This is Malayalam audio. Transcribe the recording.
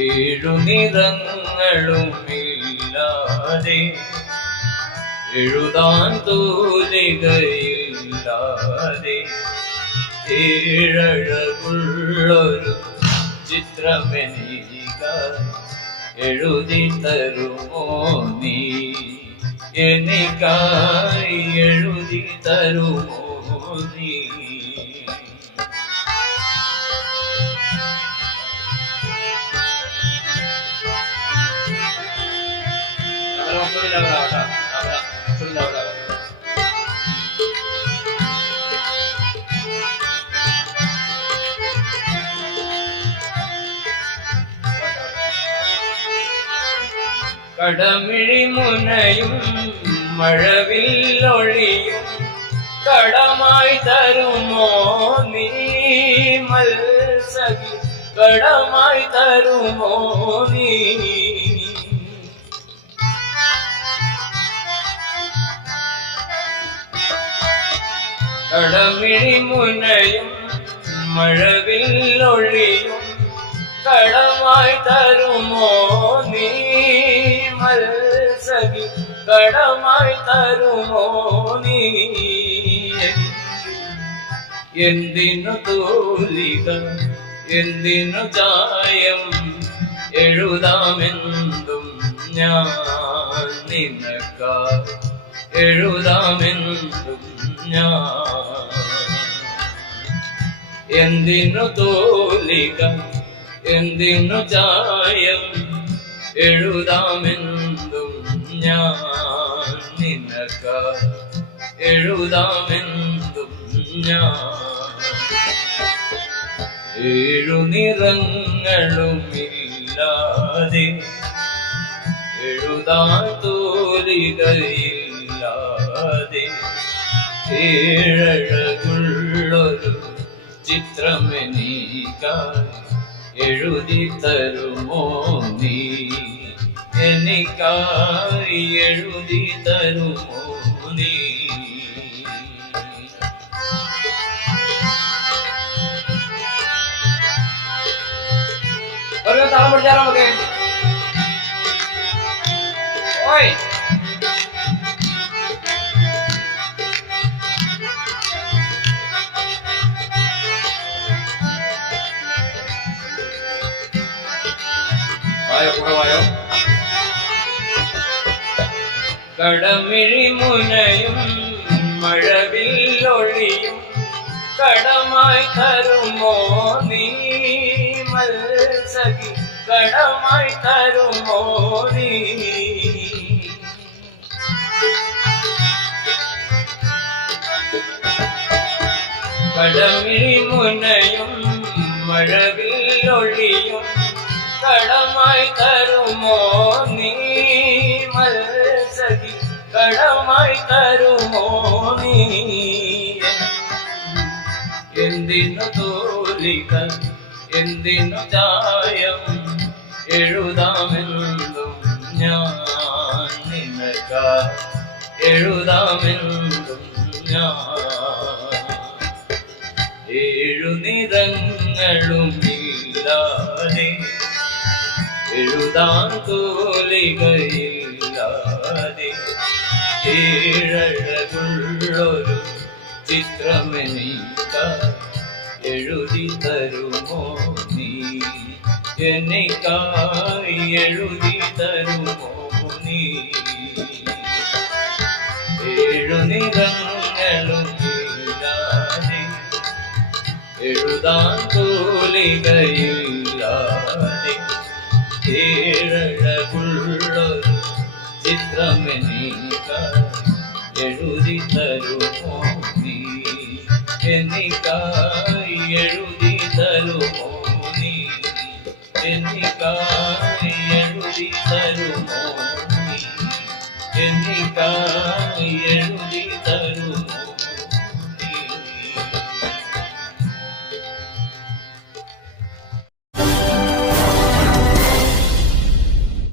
ഏഴു നിറങ്ങളുമില്ലാതെ എഴുതാൻ തൂലികയില്ലാതെ ഏഴഴകുള്ളൊരു ചിത്രമെനിക എഴുതി തരുമോ നീ? എനിക്കായി എഴുതി തരുമോ നീ? കടമിഴി മുനയും മഴവില്ലൊഴിയും കടമായി തരുമോ നീ മത്സകി കടമായി തരുമോ നീ കടമിഴി മുനയും മഴവില്ലൊഴിയും കടമായി തരുമോ നീ? മത്സകി കടമായി തരുമോ നീ? എന്തിനു തൂലിക എന്തിനു ചായം എഴുതാമെന്തും ഞാൻ നിനക്ക എഴുതാമെന്തും ഞാൻ എന്തിനു തോലിക എന്തിനു ചായം എഴുതാമെന്നും ഞാൻ നിനക്ക എഴുതാമെന്നും ഞാൻ ഏഴു നിറങ്ങളുമില്ലാതെ എഴുതാൻ തോലികയില്ലാതെ ഏഴഴകുള്ളൊരു ചിത്രമെനീക്കായി എഴുതി തരുമോ നീ എനിക്കായി എഴുതി തരുമോ നീ ഒരു താളം പിടിച്ചാലോ നമുക്ക് ഓയ് വായോ കൂടെ വായോ? കടമിഴി മുനയും മഴവില്ലൊഴിയും കടമായി തരുമോ നീ? മത്സകി കടമായി തരുമോ നീ? കടമിഴി മുനയും മഴവില്ലൊഴിയും കടമായി തരുമോ നീ? മത്സരി കടമായി തരുമോ നീ? എന്തിനു തോലിക എന്തിനു ചായം എഴുതാമെന്നും ഞാൻ നിനക്ക എഴുതാമെന്നും ഞാൻ ഏഴു നിറങ്ങളും ഇല്ലാതെ എഴുതാൻ തോലികയില്ലാതെ ഏഴഴകുള്ളൊരു ചിത്രമെനിക്ക എഴുതി തരുമോ നീ? എനിക്കായി എഴുതി തരുമോ നീ? ഏഴു നിറങ്ങളും എഴുതാൻ തോലികയില്ലാതെ ഏഴഴകുള്ളൊരു ചിത്രമെനീക്ക എഴുതി തരുമോ നീ എനിക്കായി എഴുതി തരുമോ നീ എനിക്കായി എഴുതി തരുമോ നീ എനിക്കായി എഴുതി തരുമോ